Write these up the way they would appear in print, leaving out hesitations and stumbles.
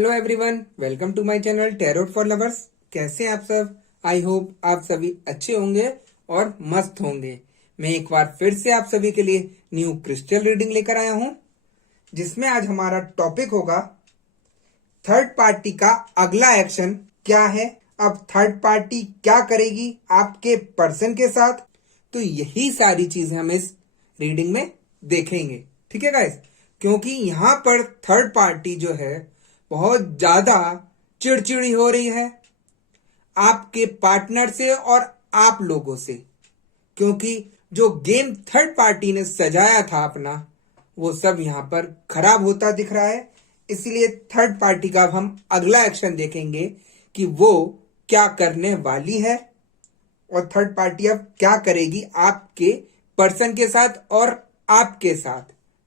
Hello everyone, welcome to my channel tarot for lovers. कैसे हैं आप सब? आई होप आप सभी अच्छे होंगे और मस्त होंगे। मैं एक बार फिर से आप सभी के लिए न्यू क्रिस्टल रीडिंग लेकर आया हूं, जिसमें आज हमारा टॉपिक होगा थर्ड पार्टी का अगला एक्शन क्या है। अब थर्ड पार्टी क्या करेगी आपके पर्सन के साथ, तो यही सारी चीजें हम इस रीडिंग में देखेंगे। ठीक है गाइस, क्योंकि यहां पर थर्ड पार्टी जो है बहुत ज्यादा चिड़चिड़ी हो रही है आपके पार्टनर से और आप लोगों से, क्योंकि जो गेम थर्ड पार्टी ने सजाया था अपना, वो सब यहां पर खराब होता दिख रहा है। इसलिए थर्ड पार्टी का अब हम अगला एक्शन देखेंगे कि वो क्या करने वाली है और थर्ड पार्टी अब क्या करेगी आपके पर्सन के साथ और आपके साथ।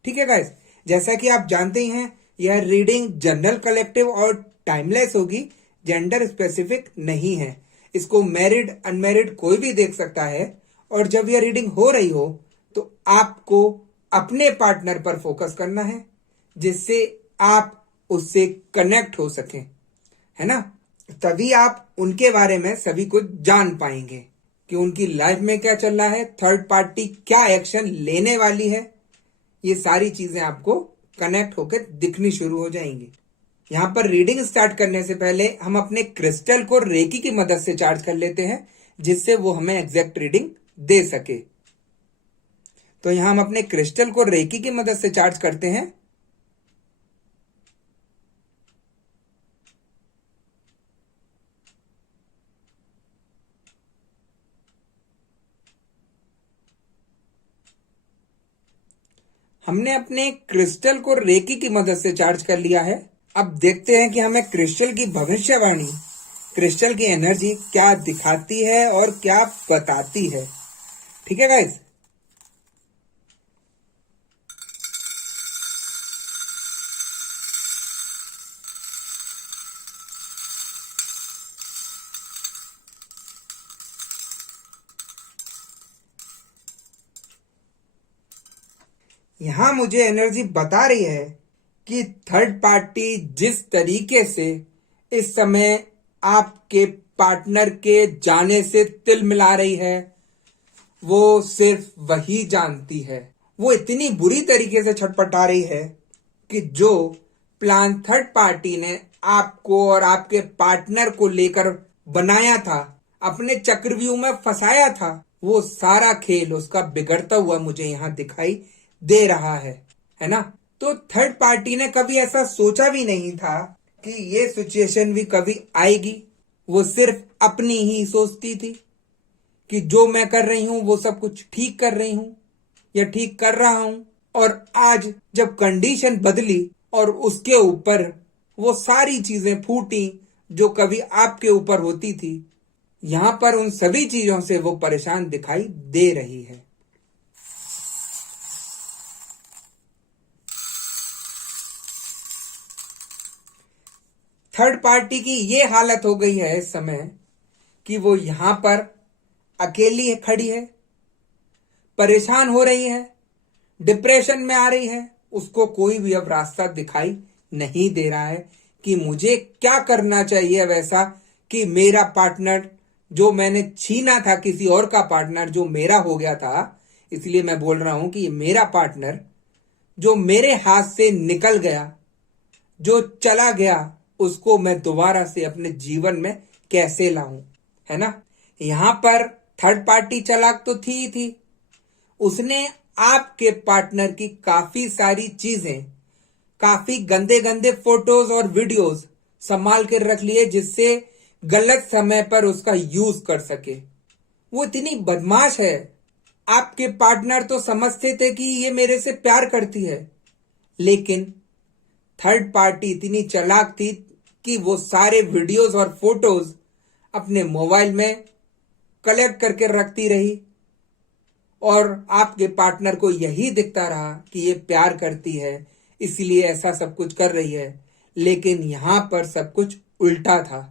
ठीक है गाइस, जैसा कि आप जानते ही हैं, यह रीडिंग जनरल, कलेक्टिव और टाइमलेस होगी, जेंडर स्पेसिफिक नहीं है। इसको मैरिड अनमैरिड कोई भी देख सकता है। और जब यह रीडिंग हो रही हो तो आपको अपने पार्टनर पर फोकस करना है, जिससे आप उससे कनेक्ट हो सकें, है ना। तभी आप उनके बारे में सभी कुछ जान पाएंगे कि उनकी लाइफ में क्या चल रहा है, थर्ड पार्टी क्या एक्शन लेने वाली है। ये सारी चीजें आपको कनेक्ट होकर दिखनी शुरू हो जाएंगी। यहां पर रीडिंग स्टार्ट करने से पहले हम अपने क्रिस्टल को रेकी की मदद से चार्ज कर लेते हैं, जिससे वो हमें एग्जैक्ट रीडिंग दे सके। तो यहां हम अपने क्रिस्टल को रेकी की मदद से चार्ज करते हैं। हमने अपने क्रिस्टल को रेकी की मदद से चार्ज कर लिया है। अब देखते हैं कि हमें क्रिस्टल की भविष्यवाणी, क्रिस्टल की एनर्जी क्या दिखाती है और क्या बताती है। ठीक है गाइस, यहां मुझे एनर्जी बता रही है कि थर्ड पार्टी जिस तरीके से इस समय आपके पार्टनर के जाने से तिल मिला रही है, वो सिर्फ वही जानती है। वो इतनी बुरी तरीके से छटपटा रही है कि जो प्लान थर्ड पार्टी ने आपको और आपके पार्टनर को लेकर बनाया था, अपने चक्रव्यूह में फंसाया था, वो सारा खेल उसका बिगड़ता हुआ मुझे यहां दिखाई दे रहा है ना। तो थर्ड पार्टी ने कभी ऐसा सोचा भी नहीं था कि ये सिचुएशन भी कभी आएगी। वो सिर्फ अपनी ही सोचती थी कि जो मैं कर रही हूं वो सब कुछ ठीक कर रही हूं या ठीक कर रहा हूं। और आज जब कंडीशन बदली और उसके ऊपर वो सारी चीजें फूटी जो कभी आपके ऊपर होती थी, यहां पर उन सभी चीजों से वो परेशान दिखाई दे रही है। थर्ड पार्टी की ये हालत हो गई है इस समय कि वो यहां पर अकेली खड़ी है, परेशान हो रही है, डिप्रेशन में आ रही है। उसको कोई भी अब रास्ता दिखाई नहीं दे रहा है कि मुझे क्या करना चाहिए वैसा कि मेरा पार्टनर जो मैंने छीना था, किसी और का पार्टनर जो मेरा हो गया था, इसलिए मैं बोल रहा हूं कि ये मेरा पार्टनर जो मेरे हाथ से निकल गया, जो चला गया, उसको मैं दोबारा से अपने जीवन में कैसे लाऊं, है ना। यहां पर थर्ड पार्टी चालाक तो थी ही थी। उसने आपके पार्टनर की काफी सारी चीजें, काफी गंदे गंदे फोटोज और वीडियोस संभाल कर रख लिए, जिससे गलत समय पर उसका यूज कर सके। वो इतनी बदमाश है। आपके पार्टनर तो समझते थे कि ये मेरे से प्यार करती है, लेकिन थर्ड पार्टी इतनी चालाक थी कि वो सारे वीडियोस और फोटोज अपने मोबाइल में कलेक्ट करके रखती रही और आपके पार्टनर को यही दिखता रहा कि ये प्यार करती है, इसलिए ऐसा सब कुछ कर रही है। लेकिन यहां पर सब कुछ उल्टा था।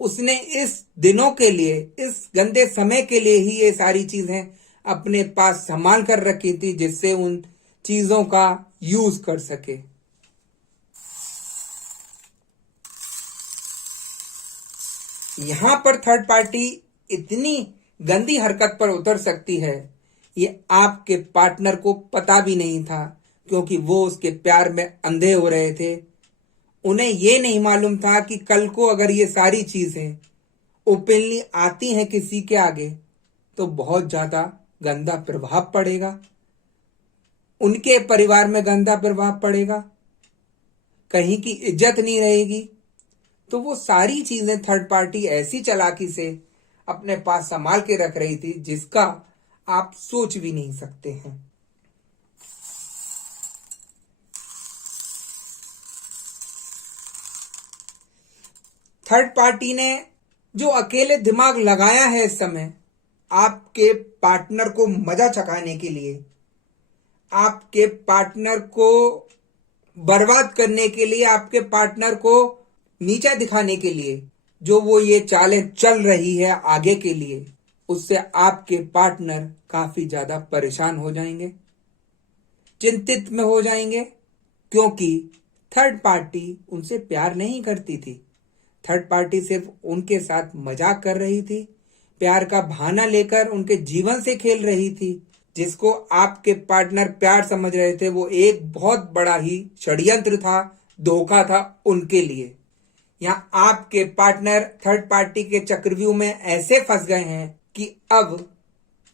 उसने इस दिनों के लिए, इस गंदे समय के लिए ही ये सारी चीजें अपने पास संभाल कर रखी थी, जिससे उन चीजों का यूज कर सके। यहां पर थर्ड पार्टी इतनी गंदी हरकत पर उतर सकती है, ये आपके पार्टनर को पता भी नहीं था, क्योंकि वो उसके प्यार में अंधे हो रहे थे। उन्हें ये नहीं मालूम था कि कल को अगर ये सारी चीजें ओपनली आती हैं किसी के आगे तो बहुत ज्यादा गंदा प्रभाव पड़ेगा, उनके परिवार में गंदा प्रभाव पड़ेगा, कहीं की इज्जत नहीं रहेगी। तो वो सारी चीजें थर्ड पार्टी ऐसी चालाकी से अपने पास संभाल के रख रही थी जिसका आप सोच भी नहीं सकते हैं। थर्ड पार्टी ने जो अकेले दिमाग लगाया है इस समय आपके पार्टनर को मजा चखाने के लिए, आपके पार्टनर को बर्बाद करने के लिए, आपके पार्टनर को नीचा दिखाने के लिए, जो वो ये चालें चल रही है आगे के लिए, उससे आपके पार्टनर काफी ज्यादा परेशान हो जाएंगे, चिंतित में हो जाएंगे, क्योंकि थर्ड पार्टी उनसे प्यार नहीं करती थी। थर्ड पार्टी सिर्फ उनके साथ मजाक कर रही थी, प्यार का बहाना लेकर उनके जीवन से खेल रही थी। जिसको आपके पार्टनर प्यार समझ रहे थे वो एक बहुत बड़ा ही षड्यंत्र था, धोखा था उनके लिए। यहाँ आपके पार्टनर थर्ड पार्टी के चक्रव्यूह में ऐसे फंस गए हैं कि अब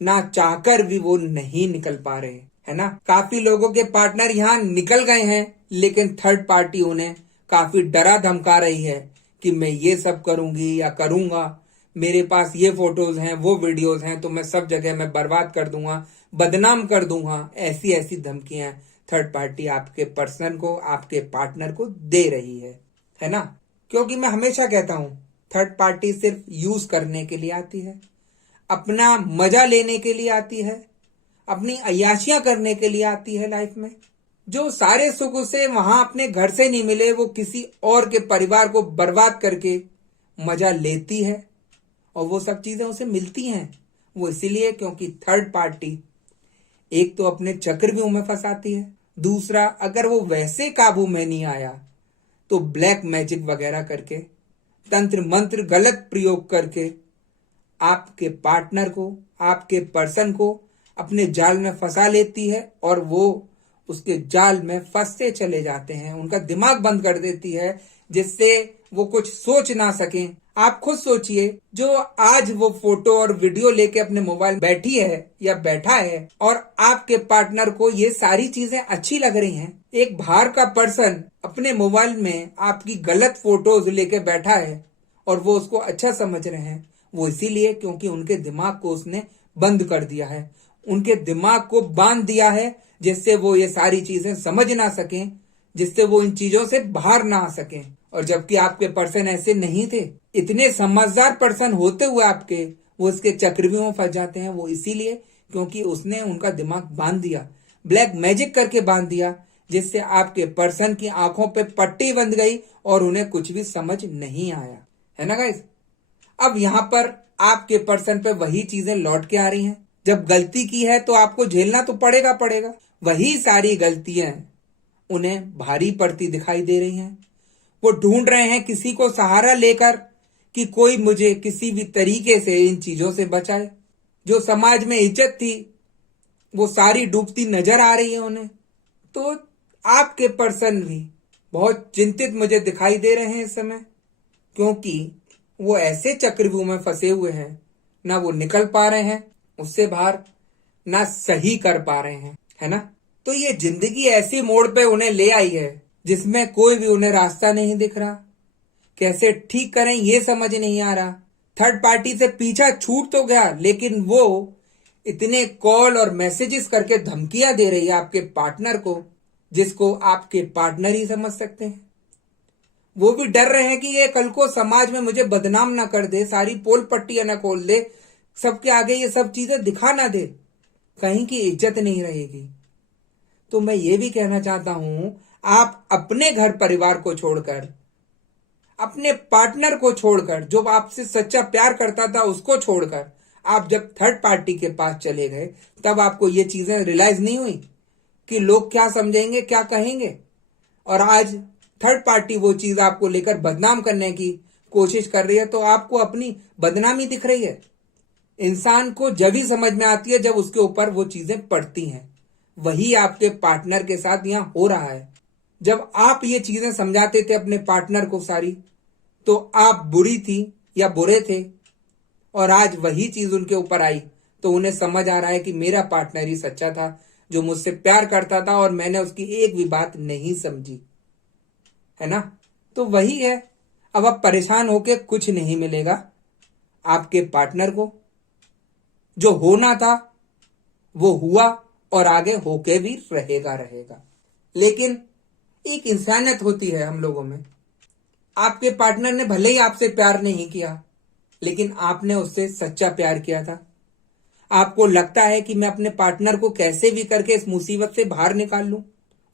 ना चाहकर भी वो नहीं निकल पा रहे, है ना। काफी लोगों के पार्टनर यहाँ निकल गए हैं, लेकिन थर्ड पार्टी उन्हें काफी डरा धमका रही है कि मैं ये सब करूंगी या करूंगा, मेरे पास ये फोटोज हैं, वो वीडियोज हैं, तो मैं सब जगह मैं बर्बाद कर दूंगा, बदनाम कर दूंगा। ऐसी ऐसी धमकियां थर्ड पार्टी आपके पर्सन को, आपके पार्टनर को दे रही है ना। क्योंकि मैं हमेशा कहता हूं थर्ड पार्टी सिर्फ यूज करने के लिए आती है, अपना मजा लेने के लिए आती है, अपनी अय्याशियां करने के लिए आती है लाइफ में। जो सारे सुख उसे वहां अपने घर से नहीं मिले वो किसी और के परिवार को बर्बाद करके मजा लेती है, और वो सब चीजें उसे मिलती हैं वो इसीलिए क्योंकि थर्ड पार्टी एक तो अपने चक्रव्यूह में फंसाती है, दूसरा अगर वो वैसे काबू में नहीं आया तो ब्लैक मैजिक वगैरह करके, तंत्र मंत्र गलत प्रयोग करके आपके पार्टनर को, आपके पर्सन को अपने जाल में फंसा लेती है, और वो उसके जाल में फंसते चले जाते हैं, उनका दिमाग बंद कर देती है, जिससे वो कुछ सोच ना सकें। आप खुद सोचिए, जो आज वो फोटो और वीडियो लेके अपने मोबाइल बैठी है या बैठा है, और आपके पार्टनर को ये सारी चीजें अच्छी लग रही हैं, एक बाहर का पर्सन अपने मोबाइल में आपकी गलत फोटोज लेके बैठा है और वो उसको अच्छा समझ रहे हैं, वो इसीलिए क्योंकि उनके दिमाग को उसने बंद कर दिया है, उनके दिमाग को बांध दिया है, जिससे वो ये सारी चीजें समझ ना सकें, जिससे वो इन चीजों से बाहर ना आ सकें। और जबकि आपके पर्सन ऐसे नहीं थे, इतने समझदार पर्सन होते हुए आपके वो उसके चक्रव्यूह में फंस जाते हैं। वो इसीलिए क्योंकि उसने उनका दिमाग बांध दिया, ब्लैक मैजिक करके बांध दिया, जिससे आपके पर्सन की आंखों पे पट्टी बंध गई और उन्हें कुछ भी समझ नहीं आया, है ना गाइस। अब यहाँ पर आपके पर्सन पे वही चीजें लौट के आ रही हैं। जब गलती की है तो आपको झेलना तो पड़ेगा। वही सारी गलतियां उन्हें भारी पड़ती दिखाई दे रही हैं। वो ढूंढ रहे हैं किसी को सहारा लेकर कि कोई मुझे किसी भी तरीके से इन चीजों से बचाए। जो समाज में इज्जत थी वो सारी डूबती नजर आ रही है उन्हें। तो आपके पर्सन भी बहुत चिंतित मुझे दिखाई दे रहे हैं इस समय, क्योंकि वो ऐसे चक्रव्यूह में फंसे हुए हैं, ना वो निकल पा रहे हैं उससे बाहर, ना सही कर पा रहे हैं, है ना। तो ये जिंदगी ऐसी मोड़ पे उन्हें ले आई है जिसमें कोई भी उन्हें रास्ता नहीं दिख रहा, कैसे ठीक करें ये समझ नहीं आ रहा। थर्ड पार्टी से पीछा छूट तो गया, लेकिन वो इतने कॉल और मैसेजेस करके धमकियां दे रही है आपके पार्टनर को, जिसको आपके पार्टनर ही समझ सकते हैं। वो भी डर रहे हैं कि ये कल को समाज में मुझे बदनाम ना कर दे, सारी पोल पट्टियां ना खोल दे, सबके आगे ये सब चीजें दिखा ना दे, कहीं की इज्जत नहीं रहेगी। तो मैं ये भी कहना चाहता हूं, आप अपने घर परिवार को छोड़कर, अपने पार्टनर को छोड़कर, जो आपसे सच्चा प्यार करता था उसको छोड़कर आप जब थर्ड पार्टी के पास चले गए, तब आपको ये चीजें रियलाइज नहीं हुई कि लोग क्या समझेंगे, क्या कहेंगे। और आज थर्ड पार्टी वो चीज आपको लेकर बदनाम करने की कोशिश कर रही है तो आपको अपनी बदनामी दिख रही है। इंसान को जब ही समझ में आती है जब उसके ऊपर वो चीजें पड़ती हैं। वही आपके पार्टनर के साथ यहाँ हो रहा है। जब आप ये चीजें समझाते थे अपने पार्टनर को सारी, तो आप बुरी थी या बुरे थे, और आज वही चीज उनके ऊपर आई तो उन्हें समझ आ रहा है कि मेरा पार्टनर ही सच्चा था, जो मुझसे प्यार करता था और मैंने उसकी एक भी बात नहीं समझी, है ना। तो वही है, अब आप परेशान होके कुछ नहीं मिलेगा। आपके पार्टनर को जो होना था वो हुआ और आगे होके भी रहेगा। लेकिन एक इंसानियत होती है हम लोगों में। आपके पार्टनर ने भले ही आपसे प्यार नहीं किया, लेकिन आपने उससे सच्चा प्यार किया था। आपको लगता है कि मैं अपने पार्टनर को कैसे भी करके इस मुसीबत से बाहर निकाल लूं।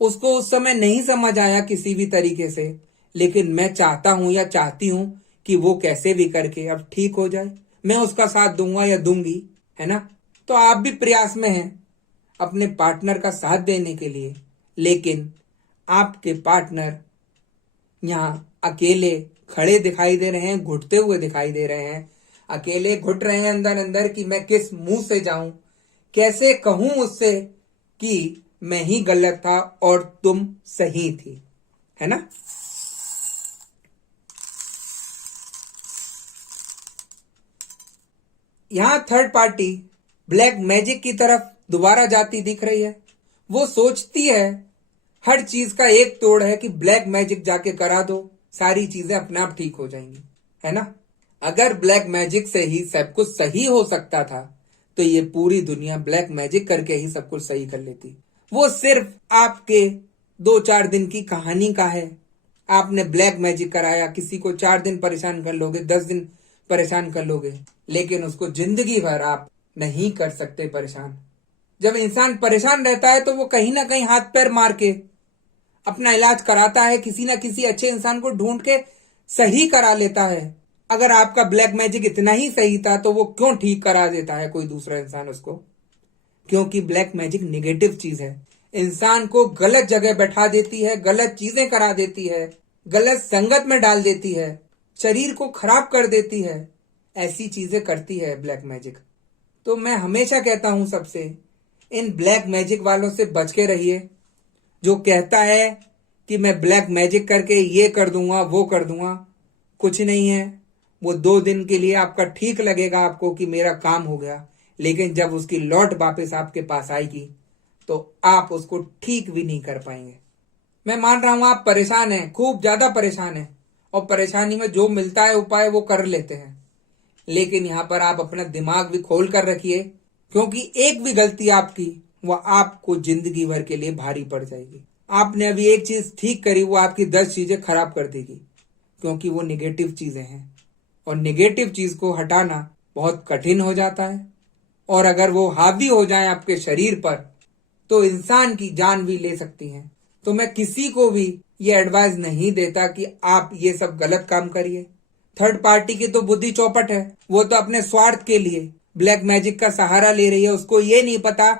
उसको उस समय नहीं समझ आया किसी भी तरीके से, लेकिन मैं चाहता हूं या चाहती हूं कि वो कैसे भी करके अब ठीक हो जाए। मैं उसका साथ दूंगा या दूंगी, है ना। तो आप भी प्रयास में हैं अपने पार्टनर का साथ देने के लिए, लेकिन आपके पार्टनर यहाँ अकेले खड़े दिखाई दे रहे हैं, घुटते हुए दिखाई दे रहे हैं। अकेले घुट रहे हैं अंदर अंदर कि मैं किस मुंह से जाऊं, कैसे कहूं उससे कि मैं ही गलत था और तुम सही थी, है ना। यहां थर्ड पार्टी ब्लैक मैजिक की तरफ दोबारा जाती दिख रही है। वो सोचती है हर चीज का एक तोड़ है कि ब्लैक मैजिक जाके करा दो, सारी चीजें अपने आप ठीक हो जाएंगी, है ना। अगर ब्लैक मैजिक से ही सब कुछ सही हो सकता था तो ये पूरी दुनिया ब्लैक मैजिक करके ही सब कुछ सही कर लेती। वो सिर्फ आपके 2-4 दिन की कहानी का है। आपने ब्लैक मैजिक कराया, किसी को 4 दिन परेशान कर लोगे, 10 दिन परेशान कर लोगे, लेकिन उसको जिंदगी भर आप नहीं कर सकते परेशान। जब इंसान परेशान रहता है तो वो कहीं ना कहीं हाथ पैर मार के अपना इलाज कराता है, किसी ना किसी अच्छे इंसान को ढूंढ के सही करा लेता है। अगर आपका ब्लैक मैजिक इतना ही सही था तो वो क्यों ठीक करा देता है कोई दूसरा इंसान उसको। क्योंकि ब्लैक मैजिक नेगेटिव चीज है, इंसान को गलत जगह बैठा देती है, गलत चीजें करा देती है, गलत संगत में डाल देती है, शरीर को खराब कर देती है। ऐसी चीजें करती है ब्लैक मैजिक। तो मैं हमेशा कहता हूं सबसे, इन ब्लैक मैजिक वालों से बच के रहिए। जो कहता है कि मैं ब्लैक मैजिक करके ये कर दूंगा वो कर दूंगा, कुछ नहीं है। वो 2 दिन के लिए आपका ठीक लगेगा आपको कि मेरा काम हो गया, लेकिन जब उसकी लौट वापस आपके पास आएगी तो आप उसको ठीक भी नहीं कर पाएंगे। मैं मान रहा हूं आप परेशान हैं, खूब ज्यादा परेशान हैं, और परेशानी में जो मिलता है उपाय वो कर लेते हैं, लेकिन यहां पर आप अपना दिमाग भी खोल कर रखिए, क्योंकि एक भी गलती आपकी वो आपको जिंदगी भर के लिए भारी पड़ जाएगी। आपने अभी एक चीज ठीक करी, वो आपकी 10 चीजें खराब कर देगी, क्योंकि वो निगेटिव चीजें हैं और निगेटिव चीज को हटाना बहुत कठिन हो जाता है। और अगर वो हावी हो जाए आपके शरीर पर तो इंसान की जान भी ले सकती हैं। तो मैं किसी को भी ये एडवाइस नहीं देता कि आप ये सब गलत काम करिए। थर्ड पार्टी की तो बुद्धि चौपट है, वो तो अपने स्वार्थ के लिए ब्लैक मैजिक का सहारा ले रही है। उसको ये नहीं पता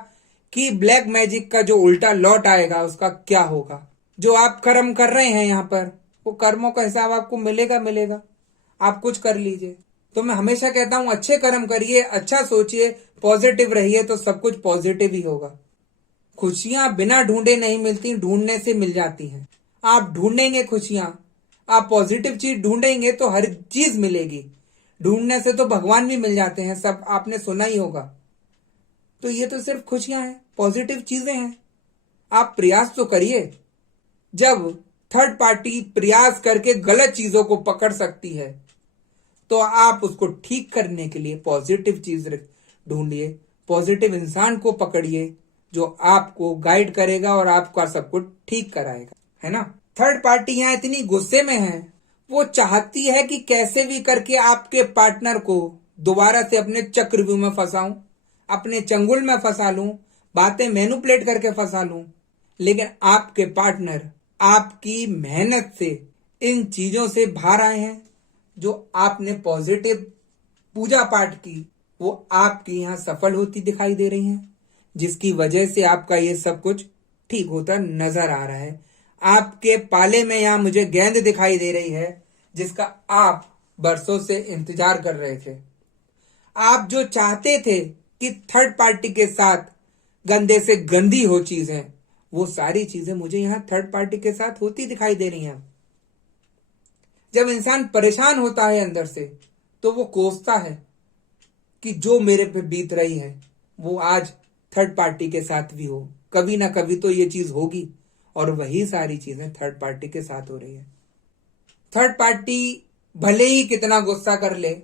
कि ब्लैक मैजिक का जो उल्टा लौट आएगा उसका क्या होगा। जो आप कर्म कर रहे हैं यहाँ पर, वो कर्मों का हिसाब आपको मिलेगा। आप कुछ कर लीजिए। तो मैं हमेशा कहता हूं अच्छे कर्म करिए, अच्छा सोचिए, पॉजिटिव रहिए, तो सब कुछ पॉजिटिव ही होगा। खुशियां बिना ढूंढे नहीं मिलती, ढूंढने से मिल जाती हैं। आप ढूंढेंगे खुशियां, आप पॉजिटिव चीज ढूंढेंगे तो हर चीज मिलेगी। ढूंढने से तो भगवान भी मिल जाते हैं, सब आपने सुना ही होगा। तो ये तो सिर्फ खुशियां हैं, पॉजिटिव चीजें हैं। आप प्रयास तो करिए। जब थर्ड पार्टी प्रयास करके गलत चीजों को पकड़ सकती है तो आप उसको ठीक करने के लिए पॉजिटिव चीज ढूंढिए, पॉजिटिव इंसान को पकड़िए जो आपको गाइड करेगा और आपका सब कुछ ठीक कराएगा, है ना। थर्ड पार्टी यहाँ इतनी गुस्से में है, वो चाहती है कि कैसे भी करके आपके पार्टनर को दोबारा से अपने चक्रव्यूह में फंसाऊं, अपने चंगुल में फंसा लूं, बातें मैनिपुलेट करके फंसा लूं। लेकिन आपके पार्टनर आपकी मेहनत से इन चीजों से बाहर आए हैं। जो आपने पॉजिटिव पूजा पाठ की वो आपकी यहाँ सफल होती दिखाई दे रही हैं, जिसकी वजह से आपका ये सब कुछ ठीक होता नजर आ रहा है। आपके पाले में यहाँ मुझे गेंद दिखाई दे रही है, जिसका आप बरसों से इंतजार कर रहे थे। आप जो चाहते थे कि थर्ड पार्टी के साथ गंदे से गंदी हो चीजें, वो सारी चीजें मुझे यहां थर्ड पार्टी के साथ होती दिखाई दे रही हैं। जब इंसान परेशान होता है अंदर से, तो वो कोसता है कि जो मेरे पे बीत रही है वो आज थर्ड पार्टी के साथ भी हो, कभी ना कभी तो ये चीज होगी। और वही सारी चीजें थर्ड पार्टी के साथ हो रही है। थर्ड पार्टी भले ही कितना गुस्सा कर ले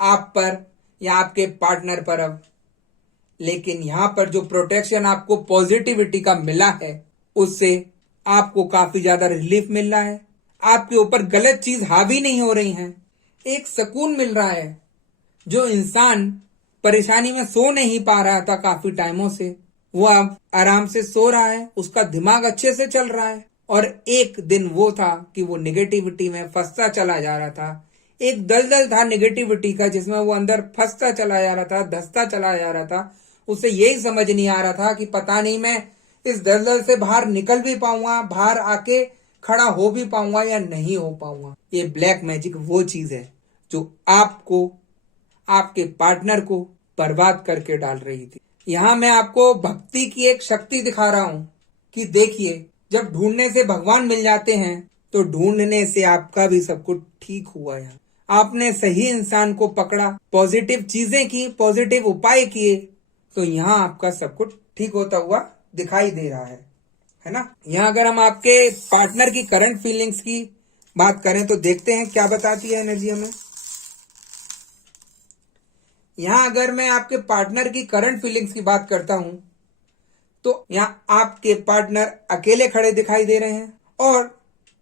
आप पर या आपके पार्टनर पर अब, लेकिन यहां पर जो प्रोटेक्शन आपको पॉजिटिविटी का मिला है, उससे आपको काफी ज्यादा रिलीफ मिल रहा है। आपके ऊपर गलत चीज हावी नहीं हो रही है, एक सुकून मिल रहा है। जो इंसान परेशानी में सो नहीं पा रहा था काफी टाइमों से, वो अब आराम से सो रहा है, उसका दिमाग अच्छे से चल रहा है। और एक दिन वो था कि वो निगेटिविटी में फंसता चला जा रहा था, एक दलदल था निगेटिविटी का जिसमें वो अंदर फंसता चला जा रहा था, धंसता चला जा रहा था। उसे यही समझ नहीं आ रहा था कि पता नहीं मैं इस दलदल से बाहर निकल भी पाऊंगा, बाहर आके खड़ा हो भी पाऊंगा या नहीं हो पाऊंगा। ये ब्लैक मैजिक वो चीज है जो आपको, आपके पार्टनर को बर्बाद करके डाल रही थी। यहां मैं आपको भक्ति की एक शक्ति दिखा रहा हूं कि देखिए, जब ढूंढने से भगवान मिल जाते हैं तो ढूंढने से आपका भी सब कुछ ठीक हुआ। यहाँ आपने सही इंसान को पकड़ा, पॉजिटिव चीजें की, पॉजिटिव उपाय किए, तो यहाँ आपका सब कुछ ठीक होता हुआ दिखाई दे रहा है ना। यहाँ अगर हम आपके पार्टनर की करंट फीलिंग्स की बात करें तो देखते हैं क्या बताती है एनर्जी हमें। यहाँ अगर मैं आपके पार्टनर की करंट फीलिंग्स की बात करता हूं तो यहाँ आपके पार्टनर अकेले खड़े दिखाई दे रहे हैं और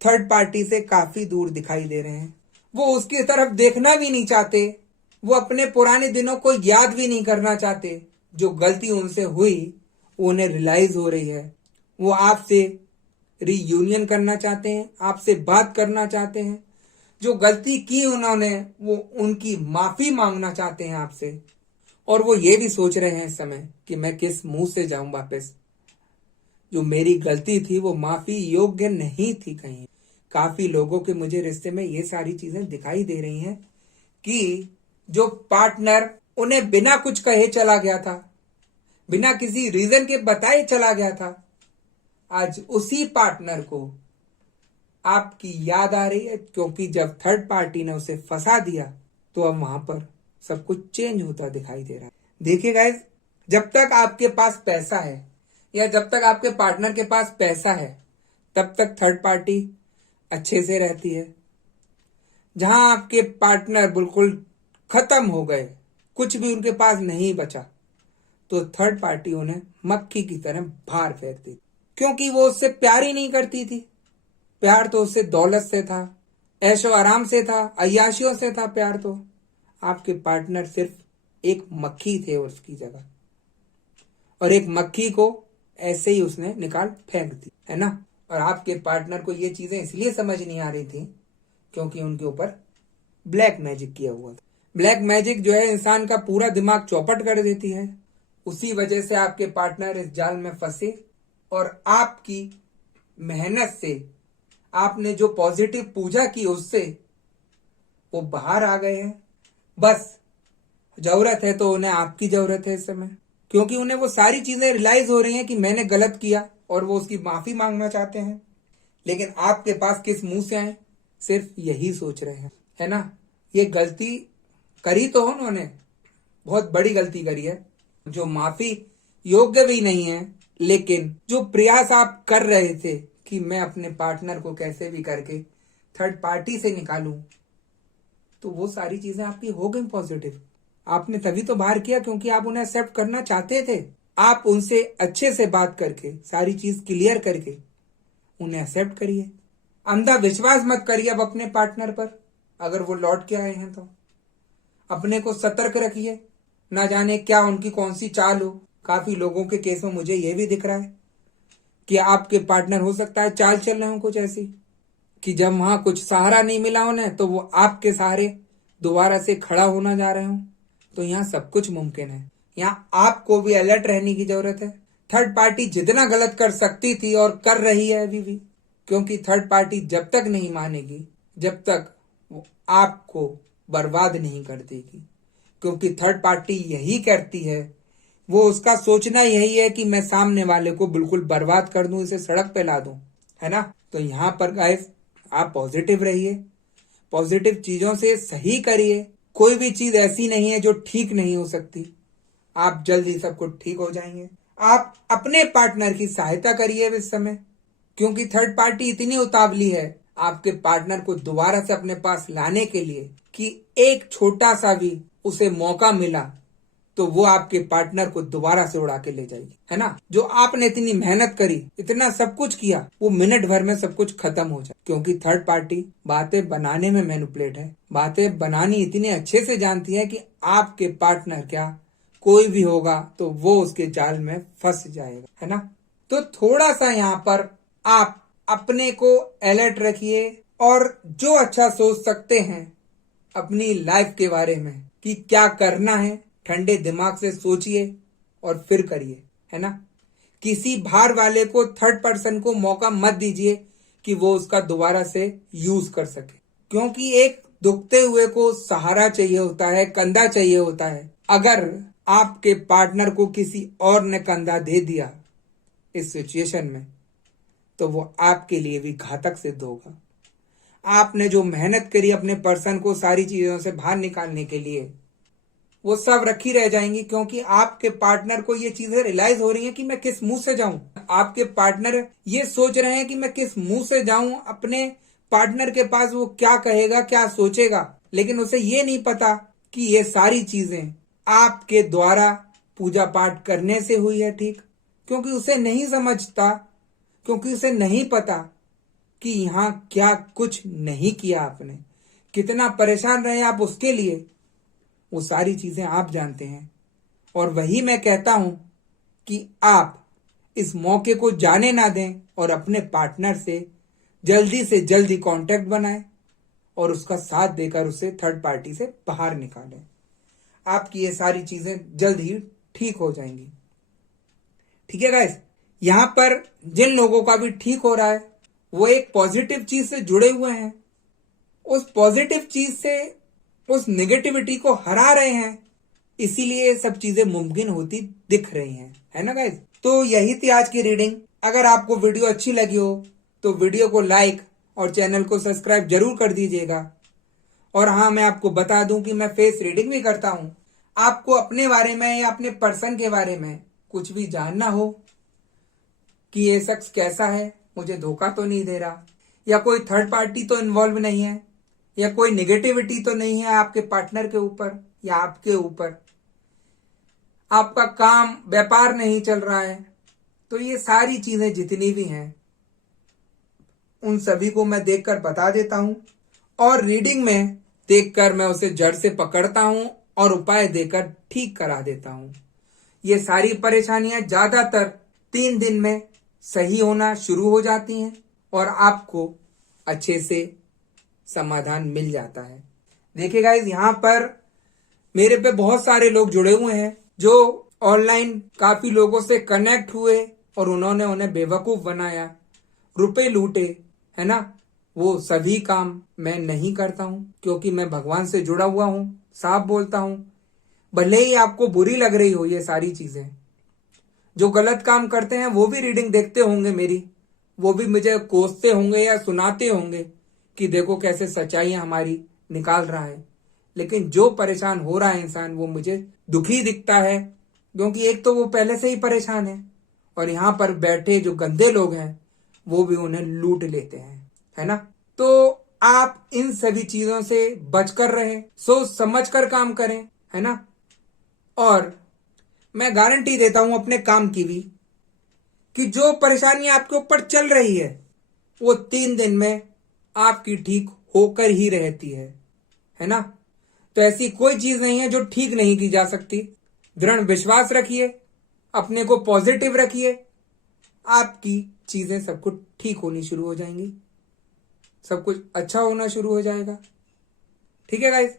थर्ड पार्टी से काफी दूर दिखाई दे रहे हैं। वो उसकी तरफ देखना भी नहीं चाहते, वो अपने पुराने दिनों को याद भी नहीं करना चाहते। जो गलती उनसे हुई वो उन्हें रियलाइज हो रही है। वो आपसे रीयूनियन करना चाहते हैं, आपसे बात करना चाहते हैं। जो गलती की उन्होंने, वो उनकी माफी मांगना चाहते हैं आपसे। और वो ये भी सोच रहे हैं इस समय कि मैं किस मुंह से जाऊं वापस। जो मेरी गलती थी वो माफी योग्य नहीं थी कहीं। काफी लोगों के मुझे रिश्ते में ये सारी चीजें दिखाई दे रही हैं कि जो पार्टनर उन्हें बिना कुछ कहे चला गया था, बिना किसी रीजन के बताए चला गया था, आज उसी पार्टनर को आपकी याद आ रही है, क्योंकि जब थर्ड पार्टी ने उसे फंसा दिया तो अब वहां पर सब कुछ चेंज होता दिखाई दे रहा है। देखिए गाइस, जब तक आपके पास पैसा है या जब तक आपके पार्टनर के पास पैसा है, तब तक थर्ड पार्टी अच्छे से रहती है। जहां आपके पार्टनर बिल्कुल खत्म हो गए, कुछ भी उनके पास नहीं बचा, तो थर्ड पार्टी उन्हें मक्खी की तरह बाहर फेंक दी, क्योंकि वो उससे प्यार ही नहीं करती थी। प्यार तो उससे दौलत से था, ऐशो आराम से था, अय्याशियों से था प्यार तो। आपके पार्टनर सिर्फ एक मक्खी थे उसकी जगह, और एक मक्खी को ऐसे ही उसने निकाल फेंक दी, है ना। और आपके पार्टनर को ये चीजें इसलिए समझ नहीं आ रही थी क्योंकि उनके ऊपर ब्लैक मैजिक किया हुआ था। ब्लैक मैजिक जो है इंसान का पूरा दिमाग चौपट कर देती है। उसी वजह से आपके पार्टनर इस जाल में फंसे और आपकी मेहनत से, आपने जो पॉजिटिव पूजा की उससे वो बाहर आ गए हैं। बस जरूरत है तो उन्हें आपकी जरूरत है इस समय, क्योंकि उन्हें वो सारी चीजें रियलाइज हो रही हैं कि मैंने गलत किया और वो उसकी माफी मांगना चाहते हैं। लेकिन आपके पास किस मुंह से आए, सिर्फ यही सोच रहे हैं, है ना। ये गलती करी तो उन्होंने, बहुत बड़ी गलती करी है जो माफी योग्य भी नहीं है। लेकिन जो प्रयास आप कर रहे थे कि मैं अपने पार्टनर को कैसे भी करके थर्ड पार्टी से निकालूं, तो वो सारी चीजें आपकी हो गई पॉजिटिव। आपने तभी तो बाहर किया क्योंकि आप उन्हें एक्सेप्ट करना चाहते थे। आप उनसे अच्छे से बात करके, सारी चीज क्लियर करके उन्हें एक्सेप्ट करिए। अंधा विश्वास मत करिए अब अपने पार्टनर पर। अगर वो लौट के आए हैं तो अपने को सतर्क रखिए, ना जाने क्या उनकी कौन सी चाल हो। काफी लोगों के केस में मुझे ये भी दिख रहा है कि आपके पार्टनर हो सकता है चाल चल रहे हो कुछ ऐसी कि जब वहां कुछ सहारा नहीं मिला उन्हें तो वो आपके सहारे दोबारा से खड़ा होना जा रहे हो। तो यहाँ सब कुछ मुमकिन है। यहाँ आपको भी अलर्ट रहने की जरूरत है। थर्ड पार्टी जितना गलत कर सकती थी और कर रही है अभी भी, क्योंकि थर्ड पार्टी जब तक नहीं मानेगी, जब तक वो आपको बर्बाद नहीं कर देगी, क्योंकि थर्ड पार्टी यही करती है। वो उसका सोचना यही है कि मैं सामने वाले को बिल्कुल बर्बाद कर दूं, इसे सड़क पे ला दूं, है ना। तो यहाँ पर गाइस आप पॉजिटिव रहिए, पॉजिटिव चीजों से सही करिए। कोई भी चीज ऐसी नहीं है जो ठीक नहीं हो सकती। आप जल्दी सब कुछ ठीक हो जाएंगे। आप अपने पार्टनर की सहायता करिए इस समय, क्योंकि थर्ड पार्टी इतनी उतावली है आपके पार्टनर को दोबारा से अपने पास लाने के लिए कि एक छोटा सा भी उसे मौका मिला तो वो आपके पार्टनर को दोबारा से उड़ा के ले जाएगी, है ना। जो आपने इतनी मेहनत करी, इतना सब कुछ किया, वो मिनट भर में सब कुछ खत्म हो जाए, क्योंकि थर्ड पार्टी बातें बनाने में मैनिपुलेट है। बातें बनानी इतने अच्छे से जानती है कि आपके पार्टनर क्या, कोई भी होगा तो वो उसके जाल में फंस जाएगा, है ना। तो थोड़ा सा यहाँ पर आप अपने को अलर्ट रखिए और जो अच्छा सोच सकते हैं अपनी लाइफ के बारे में कि क्या करना है, ठंडे दिमाग से सोचिए और फिर करिए, है ना। किसी बाहर वाले को, थर्ड पर्सन को मौका मत दीजिए कि वो उसका दोबारा से यूज कर सके, क्योंकि एक दुखते हुए को सहारा चाहिए होता है, कंधा चाहिए होता है। अगर आपके पार्टनर को किसी और ने कंधा दे दिया इस सिचुएशन में, तो वो आपके लिए भी घातक सिद्ध होगा। आपने जो मेहनत करी अपने पर्सन को सारी चीजों से बाहर निकालने के लिए, वो सब रखी रह जाएंगी, क्योंकि आपके पार्टनर को ये चीजें रियलाइज हो रही हैं कि मैं किस मुंह से जाऊं। आपके पार्टनर ये सोच रहे हैं कि मैं किस मुंह से जाऊं अपने पार्टनर के पास, वो क्या कहेगा, क्या सोचेगा। लेकिन उसे ये नहीं पता कि ये सारी चीजें आपके द्वारा पूजा पाठ करने से हुई है, ठीक। क्योंकि उसे नहीं समझता, क्योंकि उसे नहीं पता कि यहाँ क्या कुछ नहीं किया आपने, कितना परेशान रहे आप उसके लिए, वो सारी चीजें आप जानते हैं। और वही मैं कहता हूं कि आप इस मौके को जाने ना दें और अपने पार्टनर से जल्दी कांटेक्ट बनाएं और उसका साथ देकर उसे थर्ड पार्टी से बाहर निकालें। आपकी ये सारी चीजें जल्द ही ठीक हो जाएंगी, ठीक है गाइस। यहां पर जिन लोगों का भी ठीक हो रहा है वो एक पॉजिटिव चीज से जुड़े हुए हैं, उस पॉजिटिव चीज से उस नेगेटिविटी को हरा रहे हैं, इसीलिए सब चीजें मुमकिन होती दिख रही हैं, है ना गाइस। तो यही थी आज की रीडिंग। अगर आपको वीडियो अच्छी लगी हो तो वीडियो को लाइक और चैनल को सब्सक्राइब जरूर कर दीजिएगा। और हाँ, मैं आपको बता दूं कि मैं फेस रीडिंग भी करता हूं। आपको अपने बारे में या अपने पर्सन के बारे में कुछ भी जानना हो कि ये शख्स कैसा है, मुझे धोखा तो नहीं दे रहा, या कोई थर्ड पार्टी तो इन्वॉल्व नहीं है, या कोई निगेटिविटी तो नहीं है आपके पार्टनर के ऊपर या आपके ऊपर, आपका काम व्यापार नहीं चल रहा है, तो ये सारी चीजें जितनी भी हैं उन सभी को मैं देखकर बता देता हूं और रीडिंग में देखकर मैं उसे जड़ से पकड़ता हूं और उपाय देकर ठीक करा देता हूं। ये सारी परेशानियां ज्यादातर 3 दिन में सही होना शुरू हो जाती हैं और आपको अच्छे से समाधान मिल जाता है। देखिए गाइस, यहाँ पर मेरे पे बहुत सारे लोग जुड़े हुए हैं जो ऑनलाइन काफी लोगों से कनेक्ट हुए और उन्होंने उन्हें बेवकूफ बनाया, रुपए लूटे, है ना। वो सभी काम मैं नहीं करता हूं, क्योंकि मैं भगवान से जुड़ा हुआ हूं, साफ बोलता हूं। भले ही आपको बुरी लग रही हो ये सारी चीजें, जो गलत काम करते हैं वो भी रीडिंग देखते होंगे मेरी, वो भी मुझे कोसते होंगे या सुनाते होंगे कि देखो कैसे सच्चाइयां हमारी निकाल रहा है। लेकिन जो परेशान हो रहा है इंसान, वो मुझे दुखी दिखता है, क्योंकि एक तो वो पहले से ही परेशान है और यहाँ पर बैठे जो गंदे लोग हैं वो भी उन्हें लूट लेते हैं, है ना। तो आप इन सभी चीजों से बचकर रहें, सोच समझ कर काम करें, है ना। और मैं गारंटी देता हूं अपने काम की भी कि जो परेशानी आपके ऊपर चल रही है वो 3 दिन में आपकी ठीक होकर ही रहती है ना। तो ऐसी कोई चीज नहीं है जो ठीक नहीं की जा सकती। दृढ़ विश्वास रखिए, अपने को पॉजिटिव रखिए, आपकी चीजें सब कुछ ठीक होनी शुरू हो जाएंगी, सब कुछ अच्छा होना शुरू हो जाएगा, ठीक है गाइस।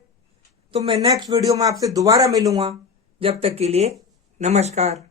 तो मैं नेक्स्ट वीडियो में आपसे दोबारा मिलूंगा, जब तक के लिए नमस्कार।